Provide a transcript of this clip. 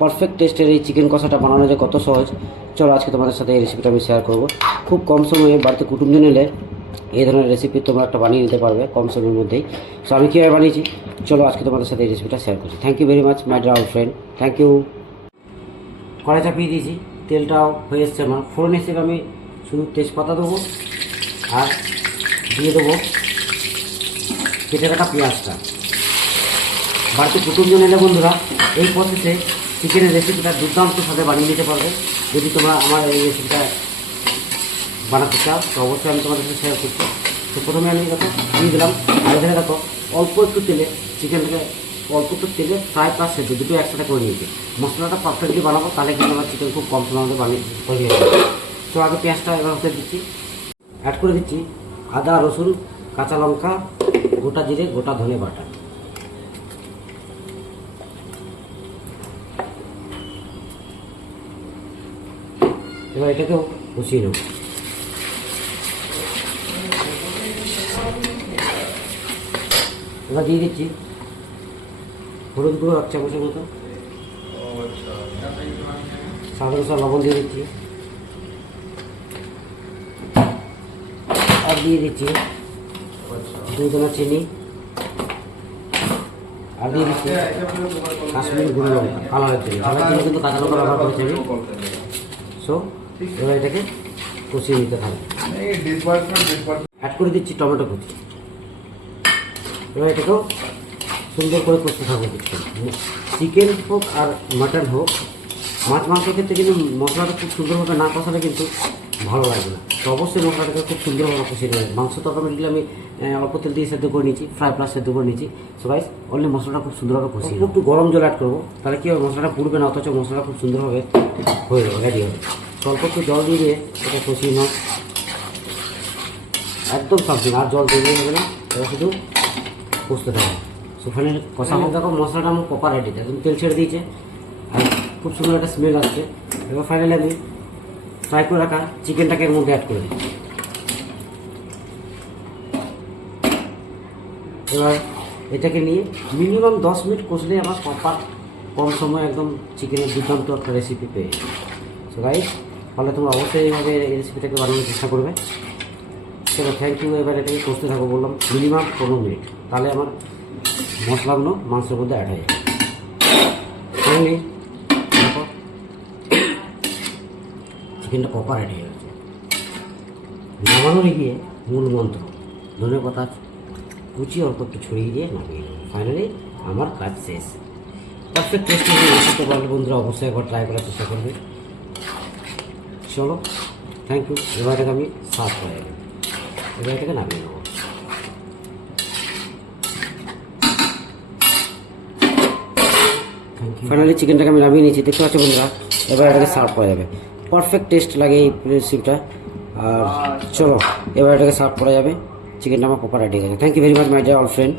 Perfect টেস্টের এই chicken কষাটা বানানো যে কত সহজ, চলো আজকে তোমাদের সাথে এই রেসিপিটা আমি শেয়ার করব। খুব কম সময়ে বাড়িতে কুটুমজন এলে এই ধরনের রেসিপি তোমরা একটা বানিয়ে নিতে পারবে কম সময়ের মধ্যেই। সো আমি কীভাবে বানিয়েছি চলো আজকে তোমাদের সাথে এই রেসিপিটা শেয়ার করছি। Thank you very much my dear friend, thank you. কড়াই চাপিয়ে দিয়েছি, তেলটাও হয়ে এসছে আমার। ফোড়ন হিসেবে আমি শুধু তেজপাতা দেবো আর দিয়ে দেবো কেটে কাটা পেঁয়াজটা। বাড়িতে কুটুমজন এলে বন্ধুরা এই প্রসেসে চিকেনের রেসিপিটা দুর্দান্ত সাথে বানিয়ে নিতে পারবে। যদি তোমরা আমার এই রেসিপিটা বানাতে চাও তো অবশ্যই আমি তোমাদের সাথে শেয়ার করছি। তো প্রথমে আমি দেখো দিয়ে দিলাম, আর এখানে দেখো অল্প একটু তেলে চিকেনটাকে অল্প একটু তেলে ফ্রাই প্লাস সেদ্ধ দুটো একসাথে করে নিয়েছি। মশলাটা পারফেক্টলি বানাবো, তাহলে কিন্তু আমার চিকেন খুব কম সময়ের মধ্যে বানিয়ে তৈরি হয়ে যাবে। তো আগে পেঁয়াজটা এবার হতে দিচ্ছি, অ্যাড করে দিচ্ছি আদা রসুন কাঁচা লঙ্কা গোটা জিরে গোটা ধনে বাটা। এবার এটাকেও কষিয়ে নেব। এবার দিয়ে দিচ্ছি হলুদ গুঁড়ো 1 চামচের মতো, স্বাদ অনুসারে লবণ দিয়ে দিচ্ছি, আর দিয়ে দিচ্ছি 2 দানা চিনি, আর দিয়ে দিচ্ছি কাশ্মীরি গুঁড়ো লঙ্কা কালারের জন্য। কালারের জন্য কিন্তু কাঁচা লঙ্কা ব্যবহার করেছি আমি। সো এবার এটাকে কষিয়ে নিতে থাকবে। অ্যাড করে দিচ্ছি টমেটো কুচি। এবার এটাকেও সুন্দর করে কষতে থাকবো কিছু। চিকেন হোক আর মাটন হোক, মাছ মাংসের ক্ষেত্রে কিন্তু মশলাটা খুব সুন্দরভাবে না কষালে কিন্তু ভালো লাগবে না। তো অবশ্যই মশলাটাকে খুব সুন্দরভাবে কষিয়ে নেবে। মাংস তো অটোমেটিকলি আমি অল্প তেল দিয়ে সেদ্ধ করে নিয়েছি, ফ্রাই প্লাস সেদ্ধ করে নিয়েছি। সো গাইস অনলি মশলাটা খুব সুন্দরভাবে কষিয়ে একটু গরম জল অ্যাড করবো, তাহলে কী হবে মশলাটা পুড়বে না, অথচ মশলাটা খুব সুন্দরভাবে হয়ে যাবে, রেডি হবে। অল্প একটু জল দিয়ে এটা কষিয়ে নাও, একদম সাবধান, আর জল দিয়ে হবে না, এবার শুধু কষতে থাকবে। সেখানে কষা হোক। দেখো মশলাটা আমার প্রপার রেডি, একদম তেল ছেড়ে দিয়েছে আর খুব সুন্দর একটা স্মেল আসছে। এবার ফাইনালি আমি ফ্রাই করে রাখা চিকেনটাকে এর মধ্যে অ্যাড করে দিই। এবার এটাকে নিয়ে মিনিমাম 10 মিনিট কষলে আমার প্রপার কম সময় একদম চিকেনের দুর্দান্ত একটা রেসিপি পেয়ে যাবে। সো গাইস ফলে তোমরা অবশ্যই এইভাবে এই রেসিপিটাকে বানানোর চেষ্টা করবে। চলো থ্যাংক ইউ। এবার এটাকে কষতে থাকবো বললাম মিনিমাম 15 মিনিট, তাহলে আমার মশলাগুলো মাংসের মধ্যে অ্যাড হয়ে যাবে। দেখো চিকেনটা প্রপার অ্যাড হয়ে গেছে। নামানোর গিয়ে মূল মন্ত্র ধনে পাতা কুচি অল্প একটু ছড়িয়ে দিয়ে নামিয়ে নেব। ফাইনালি আমার কাজ শেষ। পারফেক্ট টেস্ট রেসিপিতে পারলে বন্ধুরা অবশ্যই একবার ট্রাই করার চেষ্টা করবে। চলো থ্যাংক ইউ। এবার এটাকে আমি সার্ভ করে যাবে, এবার এটাকে নামিয়ে নেবো। ফাইনালি চিকেনটাকে আমি নামিয়ে নিয়েছি, দেখতে পাচ্ছি বন্ধুরা। এবার এটাকে সার্ভ করা যাবে। পারফেক্ট টেস্ট লাগে এই রেসিপিটা। আর চলো এবার এটাকে সার্ভ করা যাবে। চিকেনটা আমার প্রপার রেডি হয়ে গেছে। Thank you very much my dear all friend.